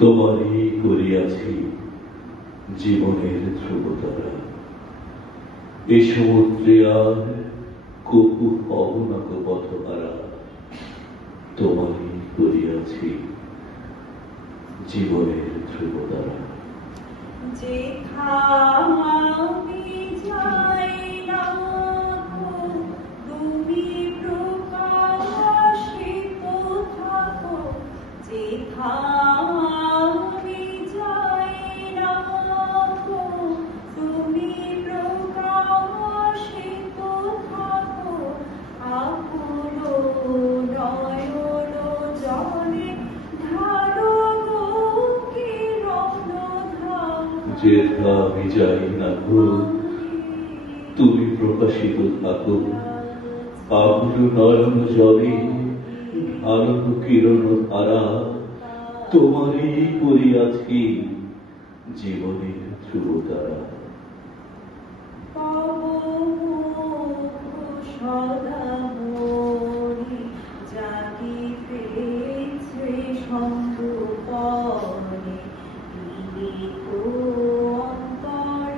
তোমারই করিয়াছি জীবনের ধ্রুবতারা। এ সমুদ্রে আর কপু হব না তো পথহারা। তোমারই করিয়াছি জীবনের ধ্রুবতারা। যেখানে যাই না তুমি প্রকাশিত থাকো। যেখানে যাই না তুমি প্রকাশিত থাকো। আপন নয়ন জলে ধারো গো কিরণ ধাম। যেথা আমি যাই না গো তুমি প্রকাশিত থাকো। আকুল নয়ন জলে আলোক কিরণ ধারা। তোমারই করিয়াছি জীবনের ধ্রুবতারা। সদা মনে জাগিতেছে সঙ্গপনে। বিনীত অন্তর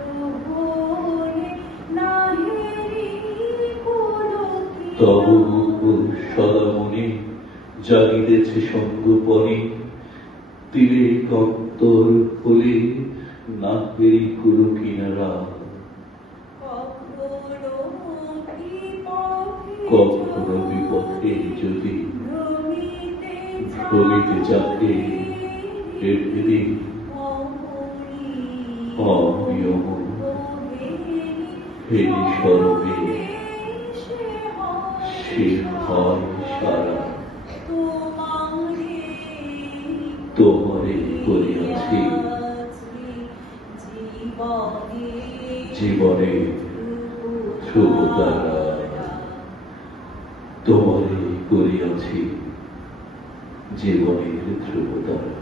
ভরে নাহেরি পুলকিত। তব মুখ সদা মনে জাগিতেছে সঙ্গপনে। তীরে অন্তর হলে নাহেরি কুলো কিনারা। কখনো বিপথে যদি ভ্রমিতে যাকে এদিন অনিয়ম ফেরি সরবে সে হয় সারা। তোমারে করিয়াছি জীবনের ধ্রুবতারা। তোমারে করিয়াছি জীবনের ধ্রুবতারা।